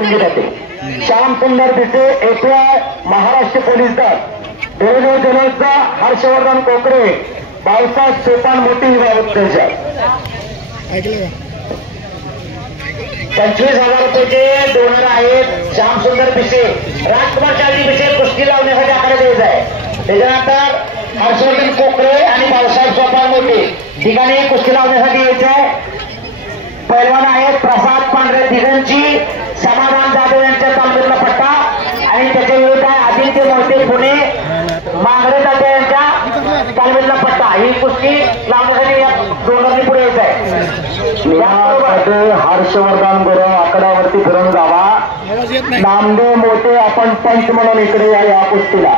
देणगी जाते. श्याम सुंदर भिसे एपीआय महाराष्ट्र पोलीस दल देवदेव जनरचा हर्षवर्धन कोकरे बाळासाहेब सोपान मोठी युवा उत्तेजक 25,000 रुपयाचे डोनर आहेत. श्याम सुंदर भिसे राजकुमार शाळजी भिसे कुस्ती लावण्यासाठी आकडे द्यायचा आहे. त्याच्यानंतर हर्षवर्धन कोकरे आणि बाळासाहेब सोपान मोठी ठिकाणी कुस्ती लावण्यासाठी यायचं आहे. पैलवान आहेत प्रसाद पांढरे दिगंची समाधान जाधव यांच्या तालमीतला पट्टा आणि त्याच्या विरुद्ध आदित्य मोहिते पुणे मांगरे जाधव यांच्या तालमीतला पट्टा. ही कुस्ती लावण्यासाठी या डोनरनी पुढे यायचं आहे. हर्षवर्धन गुरु आकड्यावरती फिरून जावा. नामदेव मोठे आपण पंच म्हणून इकडे या कुस्तीला.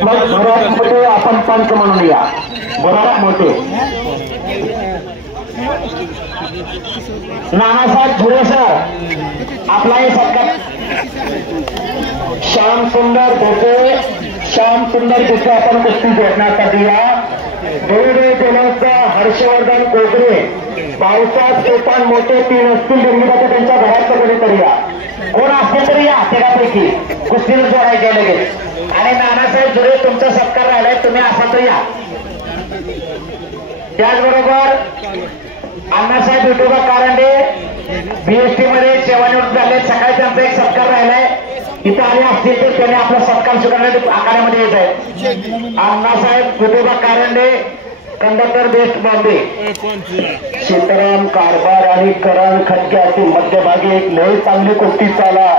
मग भरत मोठे आपण पंच म्हणून या. भरत मोठे नानासाहेब झुरे सर आपला हे सत्कार. श्याम सुंदर भिसे आपण कुस्ती जोडण्यासाठी या. देवदेव जनरचा हर्षवर्धन कोकरे बाळासाहेब सोपान मोठे 3 असतील निर्मिती त्यांच्या घरात कोणीतरी या. कोण असतील तरी या त्यापैकी कुस्तीला जोडायचे लगेच. आणि नानासाहेब झुरे तुमचा सत्कार राहिलाय तुम्ही असा तर या. त्याचबरोबर अण्णासाहेब विठोबा कारंडे बीएसटी मध्ये सेवानिवृत्त झाले. सकाळी त्यांचा एक सत्कार राहिलाय. इथं आले असतील तर त्यांनी आपला सत्कार स्वीकारण्यासाठी आखाड्यामध्ये येत आहे. Annasaheb Vithoba Karande conductor BEST Bombay. Sitaram कारभार आणि करण खटक्याची मध्यभागी एक लय चांगली कुस्ती चालेला.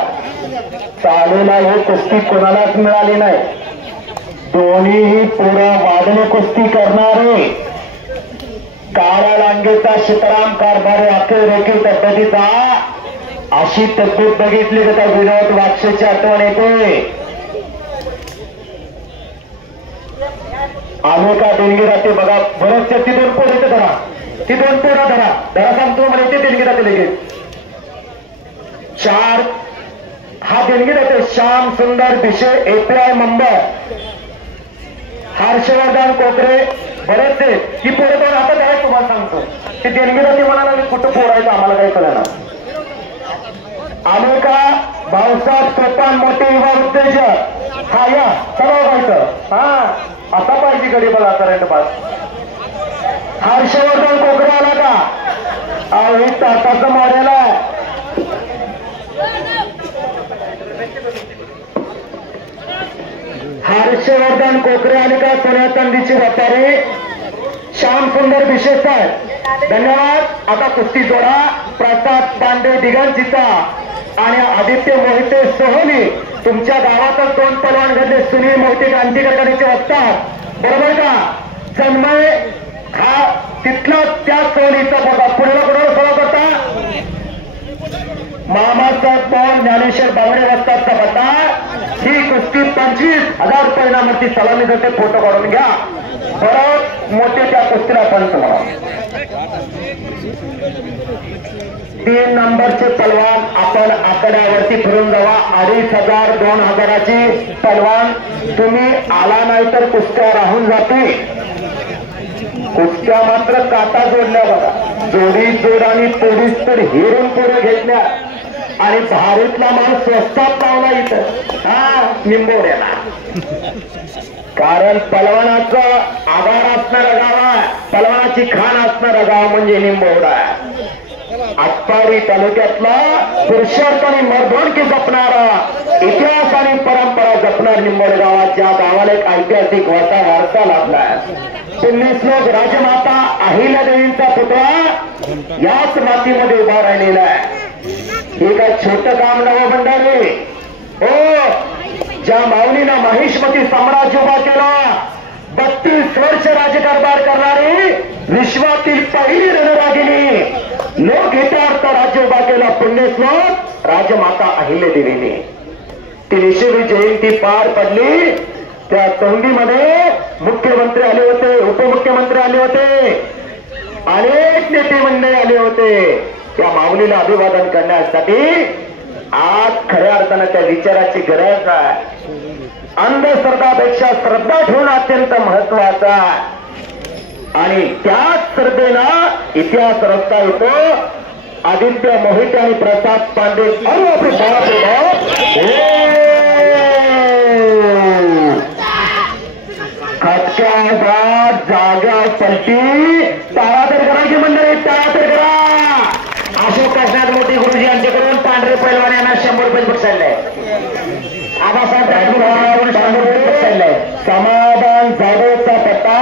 हे कुस्ती कोणालाच मिळाली नाही. दोन्हीही पोरं वादने कुस्ती करणारे. काळ्या लांगेचा सीताराम कारभार अखेर रेखीव पद्धतीचा अशी तब्येत बघितली तर त्या विनोद वाक्षेची आठवण येते. अनेका देणगी राहते बघा. बरंचशा ती 2 पोरं येते धरा. ती 2 पोरं धरा सांगतो मला येते देणगी राहते लगेच. 4 हा देणगी राहते. श्याम सुंदर भिसे एपीआय मुंबई हर्षवर्धन कोकरे बरेचसे ही पोरं दोन आता काय तुम्हाला सांगतो. ती देणगी राहते म्हणाला कुठं पोरायचं आम्हाला काही कळलं. अनेका बाळासाहेब सोपान मोठे युवा उत्तेजक हा या सगळं व्हायचं. हा आता पाहिजे गडी बघा करंट पास. हर्षवर्धन कोकरे आला का हे तासाचं मॉडेल आहे. हर्षवर्धन कोकरे आले का सोन्या चांदीची व्यापारी श्याम सुंदर विशेष आहे. धन्यवाद. आता कुस्ती जोडा. प्रसाद पांडे दिगंजीचा आणि आदित्य मोहिते सोहनी तुमच्या गावातच 2 पलवान घडले. सुनील मोहिते गांधी गटारीचे असतात बरोबर का. जन्मय हा तिथला त्या सोहनीचा बघा. पुढे बरोबर सभा करता मामासाहेब पवन ज्ञानेश्वर बावडे वस्तादचा बता. ही कुस्ती 25,000 रुपये इनामाची सलामी देते. फोटो काढून घ्या. परत मोठे त्या कुस्तीला पंच म्हणा. 3 नंबरचे पलवान आपण आकड्यावरती फिरून जावा. 2,500 2,000ची पलवान तुम्ही आला नाही तर कुस्त्या राहून जाते. कुस्त्या मात्र काटा जोडल्या बघा. जोडी जोड आणि पोलीस तर हिरून पुढे घेतल्या आणि भारीतला माल स्वस्तात लावला इथं निंबोड्याला. कारण पलवानाचा आधार असणारा गाव आहे. पलवानाची खाण असणारा गाव म्हणजे निंबोडा. आटपाडी तालुक्यातला पुरुषार्थ आणि मर्दोणकी जपणारा इतिहास आणि परंपरा जपणार निंबोड गावात ज्या गावाला एक ऐतिहासिक वारसा लाभला. पुण्यश्लोक राजमाता अहिल्यादेवींचा पुतळा याच मातीमध्ये उभा राहिलेला आहे. हे काय छोटं काम नवं भंडारे हो. ज्या माऊलीनं महिष्मती साम्राज्य उभा केला 32 वर्ष राजकारभार करणारी विश्वातील पहिली रणरागिनी लोकहितार्थ राज्य उभा केला पुण्यश्लोक राजमाता अहिल्यादेवीने. ती जयंती पार पडली. त्या तोंडीमध्ये मुख्यमंत्री आले होते, उपमुख्यमंत्री आले होते, अनेक नेते मंडळी आले होते. त्या माऊलीला अभिवादन करण्यासाठी आज खऱ्या अर्थानं त्या विचाराची गरज आहे. अंधश्रद्धापेक्षा श्रद्धा ठेवणं अत्यंत महत्वाचं आहे आणि त्याच श्रद्धेला इतिहास रचता येतो. आदित्य मोहिते आणि प्रसाद पांडे. अरे आपले बाप खटक्या जागा पलटी. टाळा तर करा की मंडळी, टाळा तर करा. अशोक काशनाथ मोठी गुरुजी यांच्याकडून पांढरे पैलवान यांना 100 रुपये बक्षायलंय. आबासाहेब राजगुरू 100 रुपये बक्षायलंय. समाधान जाधवचा पट्टा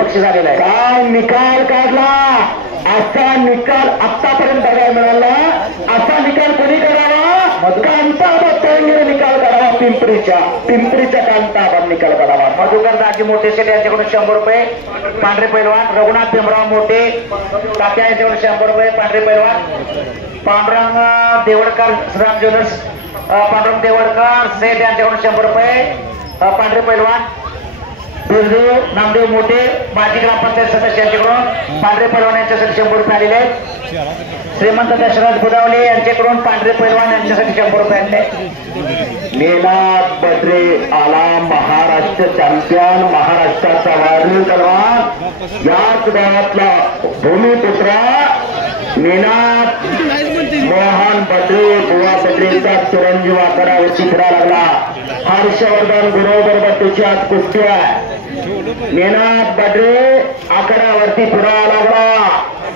बक्षीस झालेला आहे. काय निकाल काढला, असा निकाल आतापर्यंत बघायला मिळाला. असा निकाल कोणी करावा? कांताबाद निकाल काढावा. पिंपरीच्या कांताबाद निकाल काढावा. मधुकर दाजी मोठे शेट यांच्याकडून 100 रुपये पांढरे पैलवान. रघुनाथ भीमराव मोठे तात्या यांच्याकडून 100 रुपये पांढरे पैलवान. पांडुरंग देवडकर श्रीराम ज्वेलर्स पांडुरंग देवडकर सेठ यांच्याकडून 100 रुपये पांढरे पैलवान. बिरजू नामदेव मोठे माजी ग्रामपंचायत सदस्य यांच्याकडून पांढरे पैलवान यांच्यासाठी 100 रुपये आलेले आहेत. श्रीमंत दशरथ बुधावले यांच्याकडून पांढरे पैलवान यांच्यासाठी 100 रुपये आणले. मेनाथ बद्रे आला महाराष्ट्र चॅम्पियन. महाराष्ट्राचा वारली पैलवान याच गावातला भूमिपुत्र मेनाथ मोहन बद्रे. बुवा बद्रेचा चिरंजीव आकारावरती फिरा लागला. हर्षवर्धन गुरुबरोबर त्याची आज कुस्ती आहे. मेनाथ बद्रे आकारावरती फिरा लागला.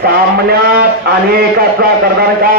सामन्यात अनेकाचा करदार का